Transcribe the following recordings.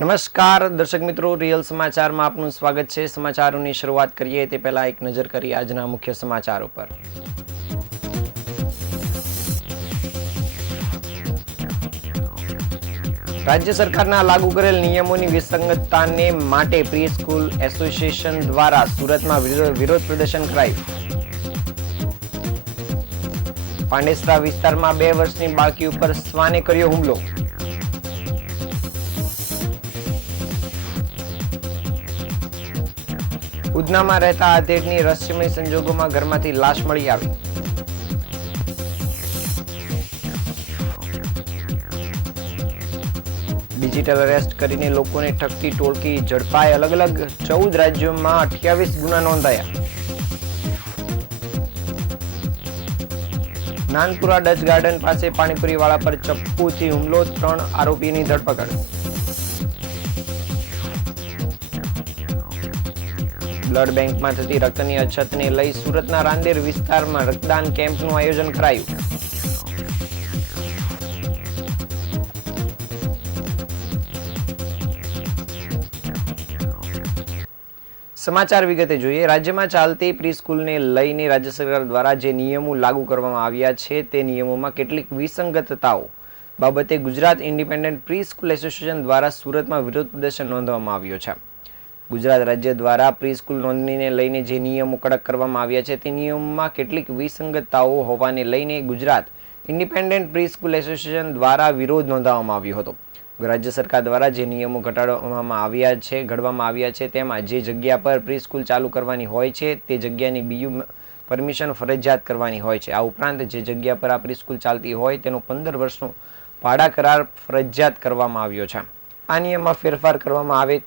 નમસ્કાર દર્શક મિત્રો, રિયલ સમાચારમાં આપનું સ્વાગત છે। સમાચારોની શરૂઆત કરીએ તે પહેલા એક નજર કરીએ આજના મુખ્ય સમાચારો પર। રાજ્ય સરકારના લાગુ કરેલ નિયમોની વિસંગતતાને માટે પ્રી સ્કૂલ એસોસિએશન દ્વારા સુરતમાં વિરોધ પ્રદર્શન કરાયું। પાંડેસરા વિસ્તારમાં 2 વર્ષની બાળકી ઉપર શ્વાને કર્યો હુમલો। ઉધનામાં રહેતા આધેડની રહસ્યમય સંજોગોમાં ઘરમાંથી લાશ મળી આવી। ડિજિટલ અરેસ્ટ કરીને લોકોને ઠગતી ટોળકી ઝડપાઈ। અલગ અલગ 14 રાજ્યોમાં 28 ગુના નોંધાયા। નાનપુરા ડચ ગાર્ડન પાસે પાણીપુરીવાળા પર ચપ્પુથી હુમલો, 3 આરોપીની ધરપકડ। બ્લડ બેંકમાં થતી રક્તની અછતને લઈ સુરતના રાંદેર વિસ્તારમાં રક્તદાન કેમ્પનું આયોજન કરાયું। સમાચાર વિગતે જોઈએ। રાજ્યમાં ચાલતી પ્રી સ્કૂલને લઈને રાજ્ય સરકાર દ્વારા જે નિયમો લાગુ કરવામાં આવ્યા છે તે નિયમોમાં કેટલીક વિસંગતતાઓ બાબતે Gujarat independent pre school association દ્વારા સુરતમાં વિરોધ પ્રદર્શન નોંધવામાં આવ્યો છે। ગુજરાત રાજ્ય દ્વારા પ્રી સ્કૂલ નોંધણીને લઈને જે નિયમો કડક કરવામાં આવ્યા છે તે નિયમોમાં કેટલીક વિસંગતતાઓ હોવાને લઈને Gujarat independent pre school association દ્વારા વિરોધ નોંધાવવામાં આવ્યો હતો। રાજ્ય સરકાર દ્વારા જે નિયમો ઘડવામાં આવ્યા છે તેમાં જે જગ્યા પર પ્રી સ્કૂલ ચાલુ કરવાની હોય છે તે જગ્યાની બીયુ પરમિશન ફરજિયાત કરવાની હોય છે। આ ઉપરાંત જે જગ્યા પર આ પ્રી સ્કૂલ ચાલતી હોય તેનો 15 વર્ષનો ભાડા કરાર ફરજિયાત કરવામાં આવ્યો છે। આ નિયમમાં ફેરફાર કરવામાં આવે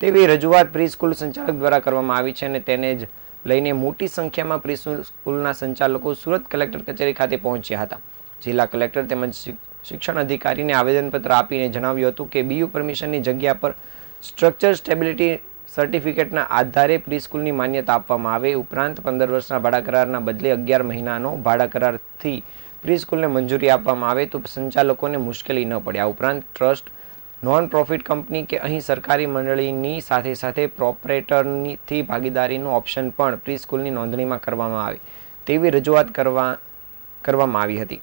તેવી રજૂઆત પ્રી સ્કૂલ સંચાલક દ્વારા કરવામાં આવી છે અને તેને જ લઈને મોટી સંખ્યામાં પ્રી સ્કૂલના સંચાલકો સુરત કલેક્ટર કચેરી ખાતે પહોંચ્યા હતા। જિલ્લા કલેક્ટર તેમજ શિક્ષણ અધિકારીને આવેદનપત્ર આપીને જણાવ્યું હતું કે બીયુ પરમિશનની જગ્યા પર સ્ટ્રક્ચર સ્ટેબિલિટી સર્ટિફિકેટના આધારે પ્રી સ્કૂલની માન્યતા આપવામાં આવે। ઉપરાંત 15 વર્ષના ભાડા કરારના બદલે 11 મહિનાનો ભાડા કરારથી પ્રી સ્કૂલને મંજૂરી આપવામાં આવે તો સંચાલકોને મુશ્કેલી ન પડે। આ ઉપરાંત ટ્રસ્ટ, નોન પ્રોફિટ કંપની કે અહીં સરકારી મંડળીની સાથે સાથે પ્રોપરેટરથી ભાગીદારીનો ઓપ્શન પણ પ્રી સ્કૂલની નોંધણીમાં કરવામાં આવે તેવી રજૂઆત કરવામાં આવી હતી।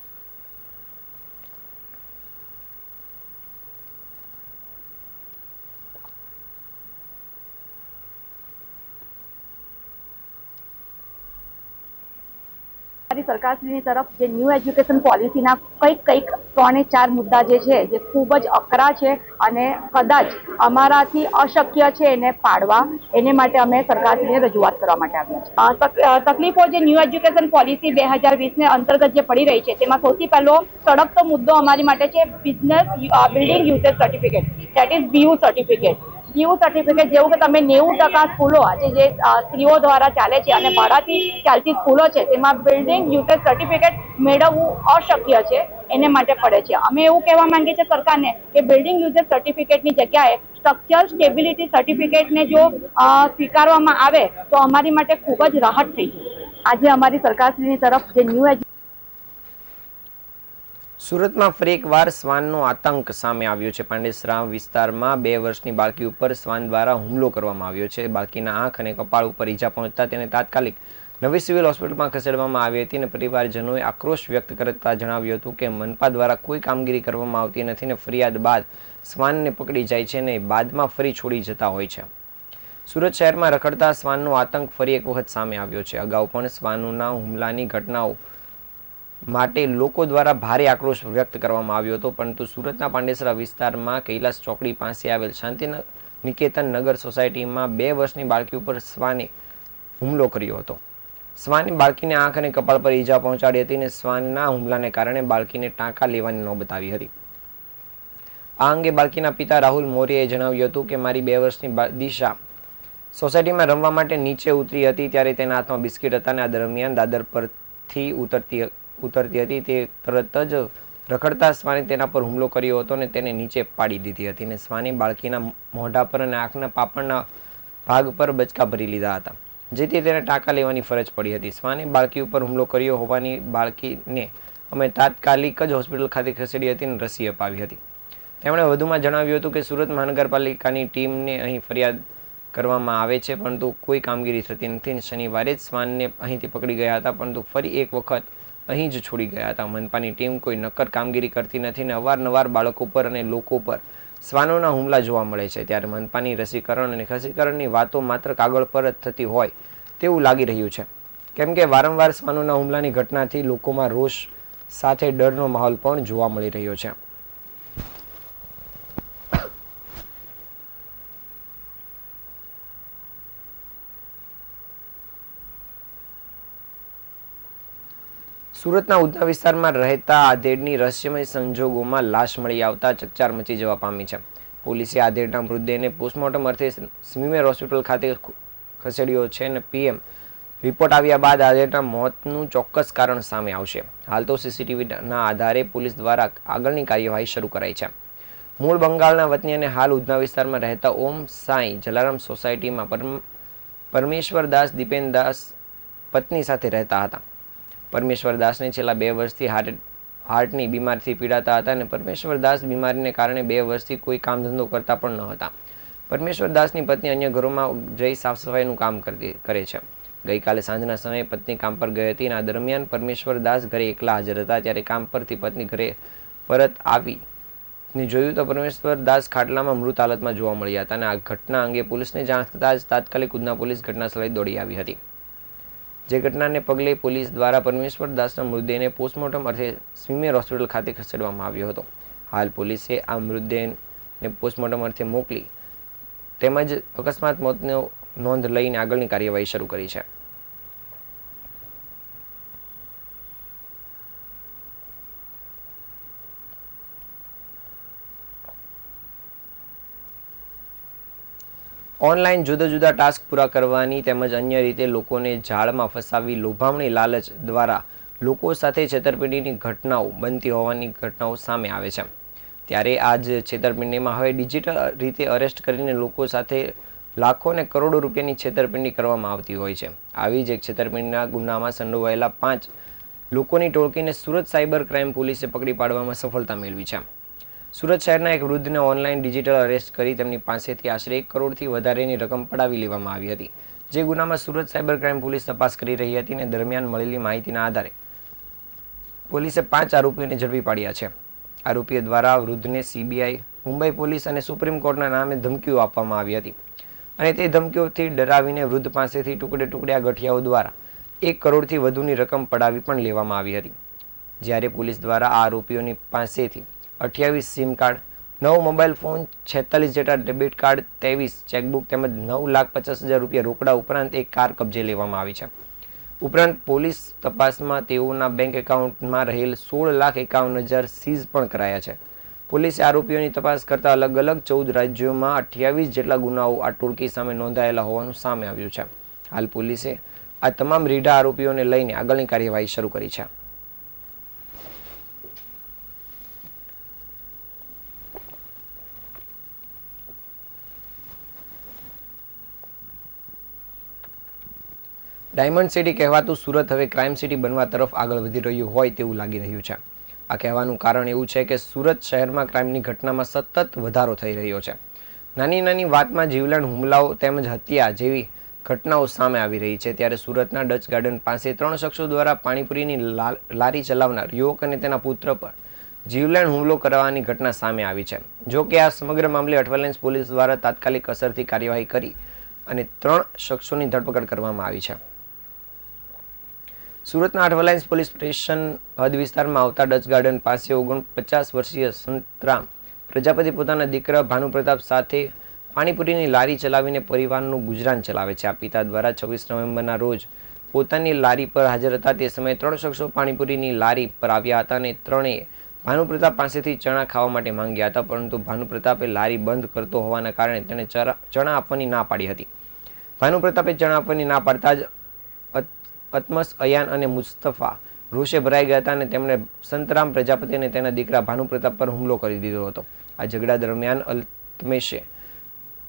સરકારશ્રીની તરફ જે ન્યૂ એજ્યુકેશન પોલિસીના કંઈક 3-4 મુદ્દા જે છે જે ખૂબ જ અકરા છે અને કદાચ અમારાથી અશક્ય છે એને પાડવા, એને માટે અમે સરકારશ્રીને રજૂઆત કરવા માટે આવ્યા છે। તકલીફો જે ન્યૂ એજ્યુકેશન પોલિસી 2020 અંતર્ગત જે પડી રહી છે તેમાં સૌથી પહેલો સળગતો મુદ્દો અમારી માટે છે business building usage certificate, that is BU certificate. BU certificate જેવું કે તમે 90% સ્કૂલો આજે જે સ્ત્રીઓ દ્વારા ચાલે છે અને ભાડાથી ચાલતી સ્કૂલો છે તેમાં બિલ્ડિંગ યુઝેજ સર્ટિફિકેટ મેળવવું અશક્ય છે, એને માટે પડે છે। અમે એવું કહેવા માંગીએ છીએ સરકારને કે બિલ્ડિંગ યુઝેજ સર્ટિફિકેટની જગ્યાએ સ્ટ્રક્ચર સ્ટેબિલિટી સર્ટિફિકેટને જો સ્વીકારવામાં આવે તો અમારી માટે ખૂબ જ રાહત થઈ જશે। આજે અમારી સરકારશ્રીની તરફ જે ન્યૂ સુરતમાં ફરી એકવાર શ્વાનનો આતંક સામે આવ્યો છે। પાંડેસરા વિસ્તારમાં 2 વર્ષની બાળકી ઉપર શ્વાન દ્વારા હુમલો કરવામાં આવ્યો છે। બાળકીના આંખ અને કપાળ ઉપર ઈજા પહોંચતા તેને તાત્કાલિક નવી સિવિલ હોસ્પિટલમાં ખસેડવામાં આવી હતી અને પરિવારજનોએ આક્રોશ વ્યક્ત કરતા જણાવ્યું હતું કે મનપા દ્વારા કોઈ કામગીરી કરવામાં આવતી નથી અને ફરિયાદ બાદ શ્વાનને પકડી જાય છે અને બાદમાં ફરી છોડી જતા હોય છે। સુરત શહેરમાં રખડતા શ્વાનનો આતંક ફરી એક વખત સામે આવ્યો છે। અગાઉ પણ શ્વાનોના હુમલાની ઘટનાઓ માટે લોકો દ્વારા ભારે આક્રોશ વ્યક્ત કરવામાં આવ્યો હતો, પરંતુ સુરતના પાંડેસરા વિસ્તારમાં કૈલાસ ચોકડી પાસે આવેલ શાંતિ નિકેતન નગર સોસાયટીમાં 2 વર્ષની બાળકી ઉપર શ્વાને હુમલો કર્યો હતો। શ્વાને બાળકીને આંખ અને કપાળ પર ઈજા પહોંચાડી હતી અને શ્વાનના હુમલાને કારણે બાળકીને ટાંકા લેવાની નોબત આવી હતી। આ અંગે બાળકીના પિતા રાહુલ મૌર્યએ જણાવ્યું હતું કે મારી 2 વર્ષની દિશા સોસાયટીમાં રમવા માટે નીચે ઉતરી હતી ત્યારે તેના હાથમાં બિસ્કિટ હતા અને આ દરમિયાન દાદર પરથી ઉતરતી હતી તે તરત જ રખડતા શ્વાને તેના પર હુમલો કર્યો હતો અને તેને નીચે પાડી દીધી હતી અને શ્વાને બાળકીના મોઢા પર અને આંખના પાપણના ભાગ પર બચકા ભરી લીધા હતા, જેથી તેને ટાંકા લેવાની ફરજ પડી હતી। શ્વાને બાળકી ઉપર હુમલો કર્યો હોવાની બાળકીને અમે તાત્કાલિક જ હોસ્પિટલ ખાતે ખસેડી હતી અને રસી અપાવી હતી। તેમણે વધુમાં જણાવ્યું હતું કે સુરત મહાનગરપાલિકાની ટીમને અહીં ફરિયાદ કરવામાં આવે છે, પરંતુ કોઈ કામગીરી થતી નથી. શનિવારે જ શ્વાનને અહીંથી પકડી ગયા હતા, પરંતુ ફરી એક વખત અહીં જ છોડી ગયા હતા. મનપાની ટીમ કોઈ નક્કર કામગીરી કરતી નથી અને અવારનવાર બાળકો પર અને લોકો પર શ્વાનોના હુમલા જોવા મળે છે. ત્યારે મનપાની રસીકરણ અને ખસીકરણની વાતો માત્ર કાગળ પર જ થતી હોય તેવું લાગી રહ્યું છે, કેમ કે વારંવાર શ્વાનોના હુમલાની ઘટનાથી લોકોમાં રોષ સાથે ડરનો માહોલ પણ જોવા મળી રહ્યો છે. સુરતના ઉધના વિસ્તારમાં રહેતા આધેડની રહસ્યમય સંજોગોમાં લાશ મળી આવતા ચકચાર મચી જવા પામી છે. પોલીસે આધેડના મૃતદેહને પોસ્ટમોર્ટમ અર્થે સ્મીમેર હોસ્પિટલ ખાતે ખસેડ્યો છે અને પીએમ રિપોર્ટ આવ્યા બાદ આધેડના મોતનું ચોક્કસ કારણ સામે આવશે. હાલ તો સીસીટીવીના આધારે પોલીસ દ્વારા આગળની કાર્યવાહી શરૂ કરાઈ છે. મૂળ બંગાળના વતની અને હાલ ઉધના વિસ્તારમાં રહેતા ઓમ સાંઈ જલારામ સોસાયટીમાં પરમેશ્વર દાસ દીપેન દાસ પત્ની સાથે રહેતા હતા. પરમેશ્વર દાસને છેલ્લા 2 વર્ષથી હાર્ટની બીમારીથી પીડાતા હતા અને પરમેશ્વર દાસ બીમારીને કારણે 2 વર્ષથી કોઈ કામ ધંધો કરતા પણ ન હતા. પરમેશ્વર દાસની પત્ની અન્ય ઘરોમાં જઈ સાફ સફાઈનું કામ કરે છે. ગઈકાલે સાંજના સમયે પત્ની કામ પર ગઈ હતી અને આ દરમિયાન પરમેશ્વર દાસ ઘરે એકલા હાજર હતા. ત્યારે કામ પરથી પત્ની ઘરે પરત આવીને જોયું તો પરમેશ્વર દાસ ખાટલામાં મૃત હાલતમાં જોવા મળ્યા હતા અને આ ઘટના અંગે પોલીસને જાણ થતાં જ તાત્કાલિક ઉધના પોલીસ ઘટના સ્થળે દોડી આવી હતી. જે ઘટનાને પગલે પોલીસ દ્વારા પરમેશ્વર દાસના મૃતદેહને પોસ્ટમોર્ટમ અર્થે સ્મીમેર હોસ્પિટલ ખાતે ખસેડવામાં આવ્યો હતો. હાલ પોલીસે આ મૃતદેહને પોસ્ટમોર્ટમ અર્થે મોકલી તેમજ અકસ્માત મોતનો નોંધ લઈને આગળની કાર્યવાહી શરૂ કરી છે. ઓનલાઈન જુદા જુદા ટાસ્ક પૂરા કરવાની તેમજ અન્ય રીતે લોકોને જાળમાં ફસાવી લોભામણી લાલચ દ્વારા લોકો સાથે છેતરપિંડીની ઘટનાઓ બનતી હોવાની ઘટનાઓ સામે આવે છે. ત્યારે આ જ છેતરપિંડીમાં હવે ડિજિટલ રીતે અરેસ્ટ કરીને લોકો સાથે લાખો અને કરોડો રૂપિયાની છેતરપિંડી કરવામાં આવતી હોય છે. આવી જ એક છેતરપિંડીના ગુનામાં સંડોવાયેલા 5 લોકોની ટોળકીને સુરત સાયબર ક્રાઇમ પોલીસે પકડી પાડવામાં સફળતા મેળવી છે. સુરત શહેરના એક વૃદ્ધને ઓનલાઈન ડિજિટલ અરેસ્ટ કરી તેમની પાસેથી આશરે 1 કરોડથી વધારેની રકમ પડાવી લેવામાં આવી હતી. જે ગુનામાં સુરત સાયબર ક્રાઇમ પોલીસ તપાસ કરી રહી હતી અને દરમિયાન મળેલી માહિતીના આધારે પોલીસે 5 આરોપીઓને ઝડપી પાડ્યા છે. આરોપીઓ દ્વારા વૃદ્ધને સીબીઆઈ, મુંબઈ પોલીસ અને સુપ્રીમ કોર્ટના નામે ધમકીઓ આપવામાં આવી હતી અને તે ધમકીઓથી ડરાવીને વૃદ્ધ પાસેથી ટુકડે આ ગઠિયાઓ દ્વારા 1 કરોડથી વધુની રકમ પડાવી પણ લેવામાં આવી હતી. જ્યારે પોલીસ દ્વારા આ આરોપીઓની પાસેથી 28 સિમ કાર્ડ, 9 મોબાઈલ ફોન, 46 જેટલા ડેબિટ કાર્ડ, 23 ચેકબુક તેમજ 9,50,000 રૂપિયા રોકડા ઉપરાંત એક કાર કબજે લેવામાં આવી છે. ઉપરાંત પોલીસ તપાસમાં તેઓના બેંક એકાઉન્ટમાં રહેલ 16,51,000 સીઝ પણ કરાયા છે. પોલીસે આરોપીઓની તપાસ કરતા અલગ અલગ 14 રાજ્યોમાં 28 જેટલા ગુનાઓ આ ટોળકી સામે નોંધાયેલા હોવાનું સામે આવ્યું છે. હાલ પોલીસે આ તમામ રીઢા આરોપીઓને લઈને આગળની કાર્યવાહી શરૂ કરી છે. ડાયમંડ સિટી કહેવાતું સુરત હવે ક્રાઇમ સિટી બનવા તરફ આગળ વધી રહ્યું હોય તેવું લાગી રહ્યું છે. આ કહેવાનું કારણ એવું છે કે સુરત શહેરમાં ક્રાઇમની ઘટનામાં સતત વધારો થઈ રહ્યો છે. નાની નાની વાતમાં જીવલેણ હુમલાઓ તેમજ હત્યા જેવી ઘટનાઓ સામે આવી રહી છે. ત્યારે સુરતના ડચ ગાર્ડન પાસે 3 શખ્સો દ્વારા પાણીપુરીની લારી ચલાવનાર યુવક અને તેના પુત્ર પર જીવલેણ હુમલો કરવાની ઘટના સામે આવી છે. જો કે આ સમગ્ર મામલે અઠવાલાઇન્સ પોલીસ દ્વારા તાત્કાલિક અસરથી કાર્યવાહી કરી અને 3 શખ્સોની ધરપકડ કરવામાં આવી છે. સુરતના અઠવાલાઇન્સ પોલીસ સ્ટેશન હદ વિસ્તારમાં આવતા ડચ ગાર્ડન પાસે 49 વર્ષીય સંતરામ પ્રજાપતિ પોતાના દીકરા ભાનુપ્રતાપ સાથે પાણીપુરીની લારી ચલાવીને પરિવારનું ગુજરાન ચલાવે છે. આ પિતા દ્વારા 26 નવેમ્બરના રોજ પોતાની લારી પર હાજર હતા. તે સમયે 3 શખ્સો પાણીપુરીની લારી પર આવ્યા હતા અને ત્રણેય ભાનુપ્રતાપ પાસેથી ચણા ખાવા માટે માંગ્યા હતા, પરંતુ ભાનુપ્રતાપે લારી બંધ કરતો હોવાના કારણે તેણે ચણા આપવાની ના પાડી હતી. ભાનુપ્રતાપે ચણા આપવાની ના પાડતા જ અતમસ, અયાન અને મુસ્તફા રોષે ભરાઈ ગયા હતા અને તેમણે સંતરામ પ્રજાપતિ અને તેના દીકરા ભાનુપ્રતાપ પર હુમલો કરી દીધો હતો. આ ઝઘડા દરમિયાન અલ્તમેશે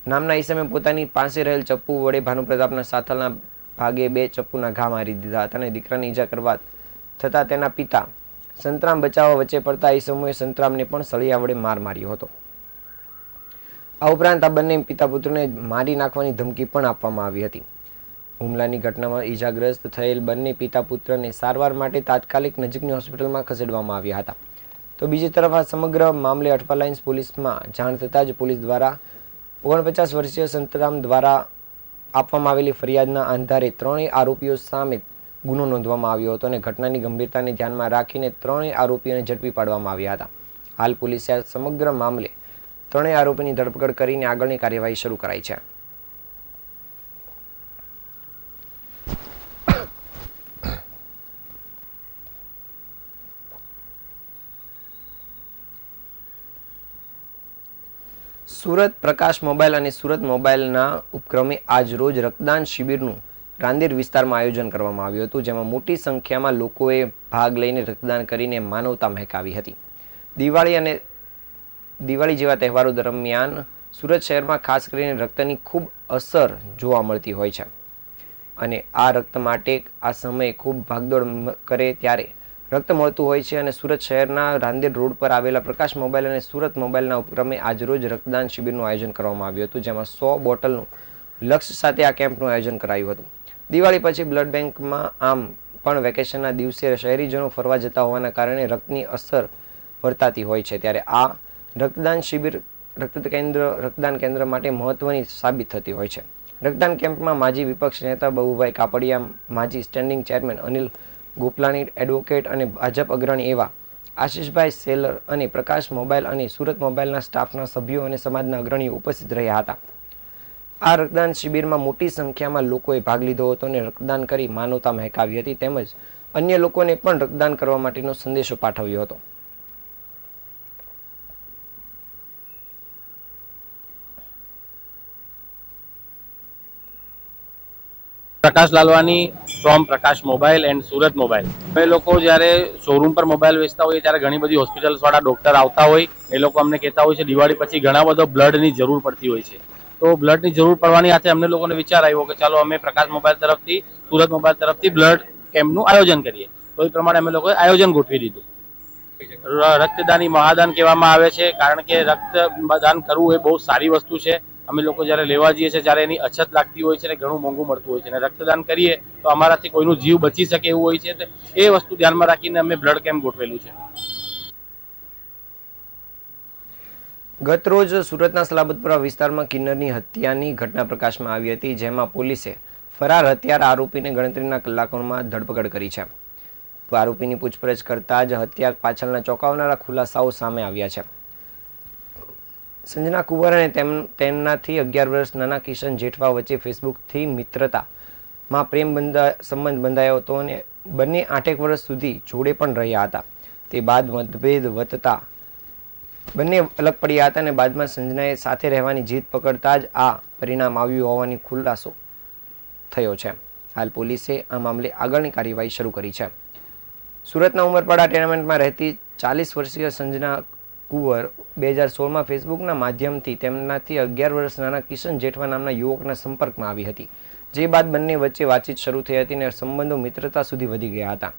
નામના ઈસમે પોતાની પાસે રહેલ ચપ્પુ વડે ભાનુપ્રતાપના સાથળના ભાગે 2 ચપ્પુના ઘા મારી દીધા હતા અને દીકરાને ઈજા કરવા થતાં તેના પિતા સંતરામ બચાવવા વચ્ચે પડતા ઈસમોએ સંતરામને પણ સળિયા વડે માર માર્યો હતો. આ ઉપરાંત આ બંને પિતા પુત્રને મારી નાખવાની ધમકી પણ આપવામાં આવી હતી. હુમલાની ઘટનામાં ઈજાગ્રસ્ત થયેલ બંને પિતા પુત્રને સારવાર માટે તાત્કાલિક નજીકની હોસ્પિટલમાં ખસેડવામાં આવ્યા હતા. તો બીજી તરફ આ સમગ્ર મામલે અઠવા લાઇન્સ પોલીસમાં જાણ થતાં જ પોલીસ દ્વારા 49 વર્ષીય સંતરામ દ્વારા આપવામાં આવેલી ફરિયાદના આધારે ત્રણેય આરોપીઓ સામે ગુનો નોંધવામાં આવ્યો હતો અને ઘટનાની ગંભીરતાને ધ્યાનમાં રાખીને ત્રણેય આરોપીઓને ઝડપી પાડવામાં આવ્યા હતા. હાલ પોલીસે આ સમગ્ર મામલે ત્રણેય આરોપીની ધરપકડ કરીને આગળની કાર્યવાહી શરૂ કરાઈ છે. સુરત પ્રકાશ મોબાઈલ અને સુરત મોબાઈલના ઉપક્રમે આજ રોજ રક્તદાન શિબિરનું રાંદેર વિસ્તારમાં આયોજન કરવામાં આવ્યું હતું, જેમાં મોટી સંખ્યામાં લોકોએ ભાગ લઈને રક્તદાન કરીને માનવતા મહેકાવી હતી. દિવાળી જેવા તહેવારો દરમિયાન સુરત શહેરમાં ખાસ કરીને રક્તની ખૂબ અસર જોવા મળતી હોય છે અને આ રક્ત માટે આ સમયે ખૂબ ભાગદોડ કરે ત્યારે રક્ત મળતું હોય છે અને સુરત શહેરના રાંદેર રોડ પર આવેલા પ્રકાશ મોબાઈલ અને સુરત મોબાઈલના ઉપક્રમે આજરોજ રક્તદાન શિબિરનું આયોજન કરવામાં આવ્યું હતું, જેમાં 100 બોટલનું લક્ષ્ય સાથે આ કેમ્પનું આયોજન કરાયું હતું. દિવાળી પછી બ્લડ બેંકમાં આમ પણ વેકેશનના દિવસે શહેરીજનો ફરવા જતા હોવાના કારણે રક્તની અસર વર્તાતી હોય છે, ત્યારે આ રક્તદાન શિબિર રક્તદાન કેન્દ્ર માટે મહત્વની સાબિત થતી હોય છે. રક્તદાન કેમ્પમાં માજી વિપક્ષ નેતા બબુભાઈ કાપડિયા, માજી standing chairman Anil Gopalani, advocate અને ભાજપ અગ્રણી એવા આશીષભાઈ સેલર અને પ્રકાશ મોબાઈલ અને સુરત મોબાઈલના સ્ટાફના સભ્યો અને સમાજના અગ્રણીઓ ઉપસ્થિત રહ્યા હતા. આ રક્તદાન શિબિરમાં મોટી સંખ્યામાં લોકોએ ભાગ લીધો હતો અને રક્તદાન કરી માનવતા મહેકાવી હતી, તેમજ અન્ય લોકોને પણ રક્તદાન કરવા માટેનો સંદેશો પાઠવ્યો હતો. Prakash Lalwani from Prakash mobile and Surat mobile. અમે લોકો જ્યારે શોરૂમ પર મોબાઈલ વેચતા હોઈએ ત્યારે ઘણી બધી હોસ્પિટલ્સ વાળા ડોક્ટર આવતા હોય, એ લોકો અમને કહેતા હોય છે દિવાળી પછી ઘણા બધો બ્લડની જરૂર પડતી હોય છે. તો બ્લડની જરૂર પડવાની સાથે અમને લોકોને વિચાર આવ્યો કે ચાલો અમે પ્રકાશ મોબાઈલ તરફથી, સુરત મોબાઈલ તરફથી બ્લડ કેમ્પનું આયોજન કરીએ. તો એ પ્રમાણે અમે લોકોએ આયોજન ગોઠવી દીધું. રક્તદાની મહાદાન કહેવામાં આવે છે, કારણ કે રક્તદાન કરવું એ બહુ સારી વસ્તુ છે. અમે લોકો જ્યારે લેવા જઈએ છીએ ત્યારે એની અછત લાગતી હોય છે અને ઘણું મોંઘું મળતું હોય છે, અને રક્તદાન કરીએ તો અમારાથી કોઈનું જીવ બચી શકે એવું હોય છે. એ વસ્તુ ધ્યાનમાં રાખીને અમે બ્લડ કેમ્પ ગોઠવેલું છે. ગત રોજ સુરતના સલાબતપુરા વિસ્તારમાં કિન્નરની હત્યાની ઘટના પ્રકાશમાં આવી હતી, જેમાં પોલીસે ફરાર હત્યાર આરોપીને ગણતરીના કલાકોમાં ધરપકડ કરી છે. આરોપીની પૂછપરછ કરતા જ હત્યા પાછળના ચોંકાવનારા ખુલાસાઓ સામે આવ્યા છે. સંજના કુંવર અને તેમનાથી 11 વર્ષ નાના કિશન જેઠવા વચ્ચે ફેસબુકથી મિત્રતામાં સંબંધ બંધાયો હતો અને બંને 8 વર્ષ સુધી જોડે પણ રહ્યા હતા. તે બાદ મતભેદ વધતા બંને અલગ પડ્યા હતા અને બાદમાં સંજનાએ સાથે રહેવાની જીદ પકડતા જ આ પરિણામ આવ્યું હોવાની ખુલાસો થયો છે. હાલ પોલીસે આ મામલે આગળની કાર્યવાહી શરૂ કરી છે. સુરતના ઉમરપાડા ટેનામેન્ટમાં રહેતી 40 વર્ષીય સંજના કુંવર 2016માં ફેસબુકના માધ્યમથી તેમનાથી 11 વર્ષ નાના કિશન જેઠવા નામના યુવકના સંપર્કમાં આવી હતી, જે બાદ બંને વચ્ચે વાતચીત શરૂ થઈ હતી અને સંબંધો મિત્રતા સુધી વધી ગયા હતા.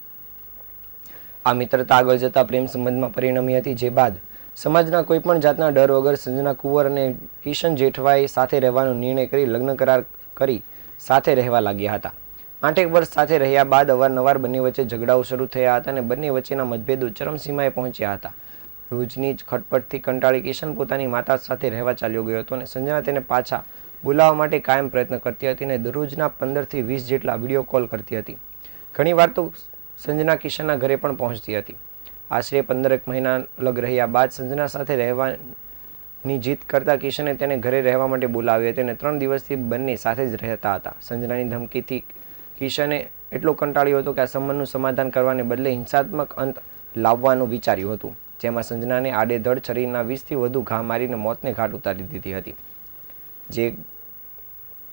આ મિત્રતા આગળ જતા પ્રેમ સંબંધમાં પરિણમી હતી, જે બાદ સમાજના કોઈપણ જાતના ડર વગર સંજના કુંવર અને કિશન જેઠવાએ સાથે રહેવાનો નિર્ણય કરી લગ્ન કરાર કરી સાથે રહેવા લાગ્યા હતા. 8 વર્ષ સાથે રહ્યા બાદ અવારનવાર બંને વચ્ચે ઝઘડાઓ શરૂ થયા હતા અને બંને વચ્ચેના મતભેદો ચરમસીમાએ પહોંચ્યા હતા. રોજની જ ખટપટથી કંટાળી કિશન પોતાની માતા સાથે રહેવા ચાલ્યો ગયો હતો અને સંજના તેને પાછા બોલાવવા માટે કાયમ પ્રયત્ન કરતી હતી અને દરરોજના 15 થી 20 જેટલા વિડીયો કોલ કરતી હતી. ઘણીવાર તો સંજના કિશનના ઘરે પણ પહોંચતી હતી. આશરે 15 મહિના અલગ રહ્યા બાદ સંજના સાથે રહેવાની જીદ કરતા કિશને તેને ઘરે રહેવા માટે બોલાવી હતી અને 3 દિવસથી બંને સાથે જ રહેતા હતા. સંજનાની ધમકીથી કિશને એટલો કંટાળ્યો હતો કે આ સંબંધનું સમાધાન કરવાને બદલે હિંસાત્મક અંત લાવવાનું વિચાર્યું હતું, જેમાં સંજનાને આડેધડ શરીરના 20 થી વધુ ઘા મારીને મોતને ઘાટ ઉતારી દીધી હતી. જે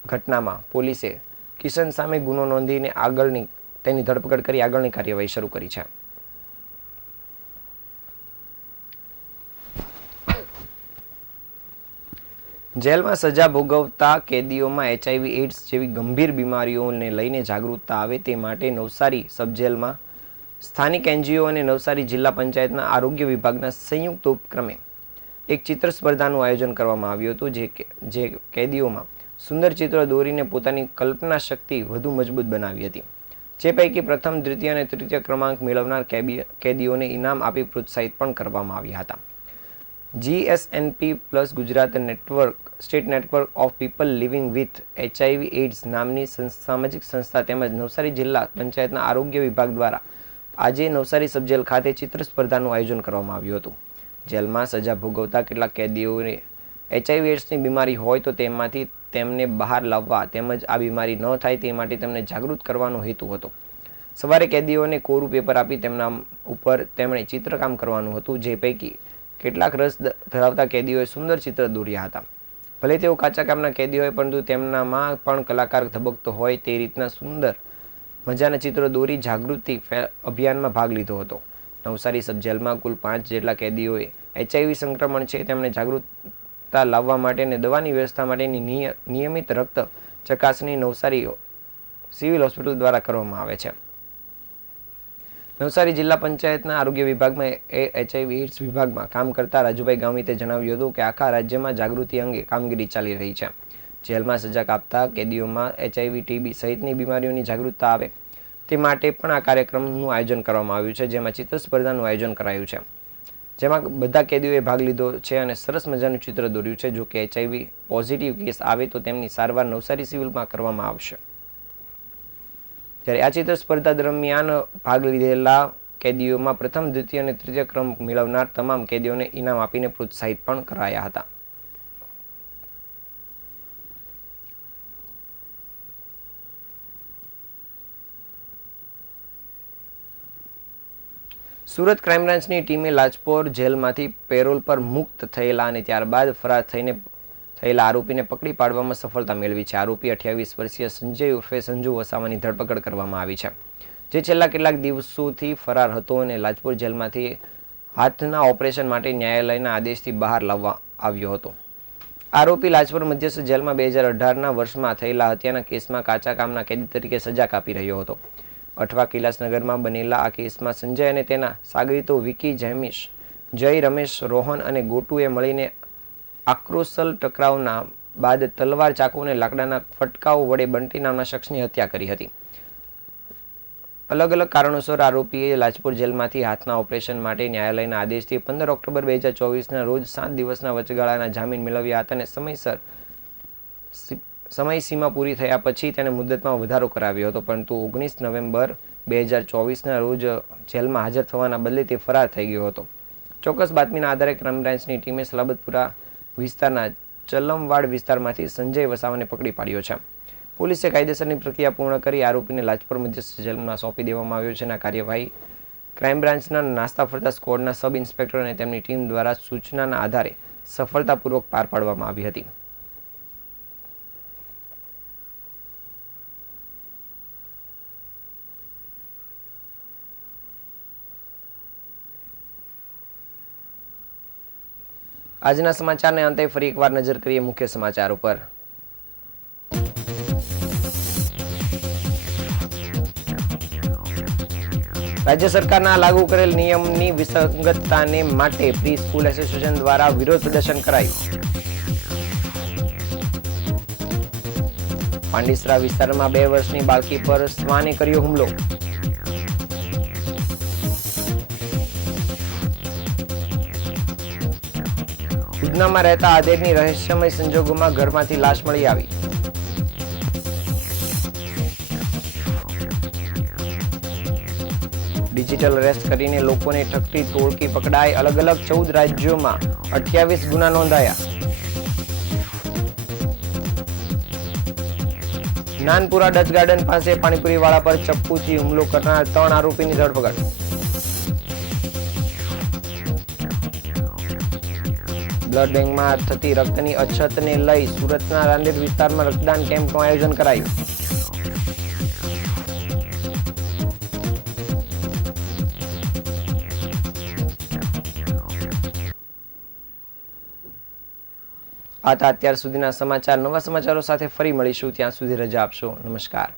ઘટનામાં પોલીસે કિશન સામે ગુનો નોંધીને તેની ધરપકડ કરી આગળની કાર્યવાહી શરૂ કરી છે. જેલમાં સજા ભોગવતા કેદીઓમાં HIV એઇડ્સ જેવી ગંભીર બીમારીઓને લઈને જાગૃતતા આવે તે માટે નવસારી સબજેલમાં સ્થાનિક NGO અને નવસારી જિલ્લા પંચાયતના આરોગ્ય વિભાગના સંયુક્ત ઉપક્રમે એક ચિત્ર સ્પર્ધાનું આયોજન કરવામાં આવ્યું હતું જે કેદીઓમાં સુંદર ચિત્રો દોરીને પોતાની કલ્પના શક્તિ વધુ મજબૂત બનાવી હતી. જે પૈકી પ્રથમ, દ્વિતીય અને તૃતીય ક્રમાંક મેળવનાર કેદીઓને ઇનામ આપી પ્રોત્સાહિત પણ કરવામાં આવ્યા હતા. GSNP plus Gujarat state network of people living with HIV/AIDS નામની સામાજિક સંસ્થા તેમજ નવસારી જિલ્લા પંચાયતના આરોગ્ય વિભાગ દ્વારા આજે નવસારી સબજેલ ખાતે ચિત્ર સ્પર્ધાનું આયોજન કરવામાં આવ્યું હતું. જેલમાં સજા ભોગવતા કેટલાક કેદીઓને HIV/AIDSની બીમારી હોય તો તેમાંથી તેમને બહાર લાવવા તેમજ આ બીમારી ન થાય તે માટે તેમને જાગૃત કરવાનો હેતુ હતો. સવારે કેદીઓને કોરું પેપર આપી તેમના ઉપર તેમણે ચિત્રકામ કરવાનું હતું. જે પૈકી કેટલાક રસ ધરાવતા કેદીઓએ સુંદર ચિત્ર દોર્યા હતા. ભલે તેઓ કાચા કામના કેદીઓ હોય, પરંતુ તેમનામાં પણ કલાકાર ધબકતો હોય તે રીતના સુંદર મજાના ચિત્રો દોરી જાગૃતિ અભિયાનમાં ભાગ લીધો હતો. નવસારી સબજેલમાં કુલ 5 જેટલા કેદીઓએ HIV સંક્રમણ છે તેમને જાગૃતતા લાવવા માટે અને દવાની વ્યવસ્થા માટેની નિયમિત રક્ત ચકાસણી નવસારી સિવિલ હોસ્પિટલ દ્વારા કરવામાં આવે છે. નવસારી જિલ્લા પંચાયતના આરોગ્ય વિભાગમાં HIV/AIDS વિભાગમાં કામ કરતા રાજુભાઈ ગામિતે જણાવ્યું હતું કે આખા રાજ્યમાં જાગૃતિ અંગે કામગીરી ચાલી રહી છે. જેલમાં સજા કાપતા કેદીઓમાં HIV, TB સહિતની બીમારીઓની જાગૃતતા આવે તે માટે પણ આ કાર્યક્રમનું આયોજન કરવામાં આવ્યું છે, જેમાં ચિત્ર સ્પર્ધાનું આયોજન કરાયું છે, જેમાં બધા કેદીઓએ ભાગ લીધો છે અને સરસ મજાનું ચિત્ર દોર્યું છે. જો કે HIV પોઝિટિવ કેસ આવે તો તેમની સારવાર નવસારી સિવિલમાં કરવામાં આવશે. જ્યારે આ ચિત્ર સ્પર્ધા દરમિયાન ભાગ લીધેલા કેદીઓમાં પ્રથમ, દ્વિતીય અને તૃતીય ક્રમ મેળવનાર તમામ કેદીઓને ઇનામ આપીને પ્રોત્સાહિત પણ કરાયા હતા. સુરત ક્રાઇમ બ્રાન્ચની ટીમે લાજપોર જેલમાંથી પેરોલ પર મુક્ત થયેલા અને ત્યારબાદ ફરાર થયેલા આરોપીને પકડી પાડવામાં સફળતા મેળવી છે. આરોપી 28 વર્ષીય સંજય ઉર્ફે સંજુ વસાવાની ધરપકડ કરવામાં આવી છે, જે છેલ્લા કેટલાક દિવસોથી ફરાર હતો અને લાજપોર જેલમાંથી હાથના ઓપરેશન માટે ન્યાયાલયના આદેશથી બહાર લાવવા આવ્યો હતો. આરોપી લાજપોર મધ્યસ્થ જેલમાં 2018ના વર્ષમાં થયેલા હત્યાના કેસમાં કાચા કામના કેદી તરીકે સજા કાપી રહ્યો હતો. અઠવા કૈલાસનગરમાં બનેલા આ કેસમાં સંજય અને તેના સાગરીતો વિકી, જૈમિશ, જય, રમેશ, રોહન અને ગોટુએ મળીને આક્રોશલ ટકરાવના બાદ તલવાર, ચાકુ અને લાકડાના ફટકાઓ વડે બંટી નામના શખ્સની હત્યા કરી હતી. અલગ અલગ કારણોસર આરોપીએ લાજપોર જેલમાંથી હાથના ઓપરેશન માટે ન્યાયાલયના આદેશથી 15 ઓક્ટોબર 2024ના રોજ 7 દિવસના વચગાળાના જામીન મેળવ્યા હતા અને સમયસીમા પૂરી થયા પછી તેને મુદ્દતમાં વધારો કરાવ્યો હતો, પરંતુ 19 નવેમ્બર 2024ના રોજ જેલમાં હાજર થવાના બદલે તે ફરાર થઈ ગયો હતો. ચોક્કસ બાતમીના આધારે ક્રાઇમ બ્રાન્ચની ટીમે સલાબતપુરા વિસ્તારના ચલમવાડ વિસ્તારમાંથી સંજય વસાવાને પકડી પાડ્યો છે. પોલીસે કાયદેસરની પ્રક્રિયા પૂર્ણ કરી આરોપીને લાજપોર મધ્યસ્થ જેલમાં સોંપી દેવામાં આવ્યો છે. આ કાર્યવાહી ક્રાઇમ બ્રાન્ચના નાસ્તા ફરતા સ્ક્વોડના સબ ઇન્સ્પેક્ટર અને તેમની ટીમ દ્વારા સૂચનાના આધારે સફળતાપૂર્વક પાર પાડવામાં આવી હતી. આજના સમાચારને અંતે ફરી એકવાર નજર કરીએ મુખ્ય સમાચાર ઉપર. રાજ્ય સરકારના લાગુ કરેલ નિયમની વિસંગતતાને માટે પ્રી સ્કૂલ એસોસિએશન દ્વારા વિરોધ પ્રદર્શન કરાયું. પાંડિસરા વિસ્તારમાં 2 વર્ષની બાળકી પર શ્વાને કર્યો હુમલો. ઉધનામાં રહેતા આદેરની રહસ્યમય સંજોગોમાં ઘરમાંથી લાશ મળી આવી. ડિજિટલ અરેસ્ટ કરીને લોકોને ઠગતી ટોળકી પકડાઈ. અલગ અલગ 14 રાજ્યોમાં 28 ગુના નોંધાયા. નાનપુરા ડચ ગાર્ડન પાસે પાણીપુરીવાળા પર ચપ્પુથી હુમલો કરનાર 3 આરોપીની ધરપકડ. બ્લડ બેંકમાં થતી રક્તની અછતને લઈ સુરતના રાંદેર વિસ્તારમાં રક્તદાન કેમ્પનું આયોજન કરાયું. આ હતા અત્યાર સુધીના સમાચાર. નવા સમાચારો સાથે ફરી મળીશું. ત્યાં સુધી રજા આપશો. નમસ્કાર.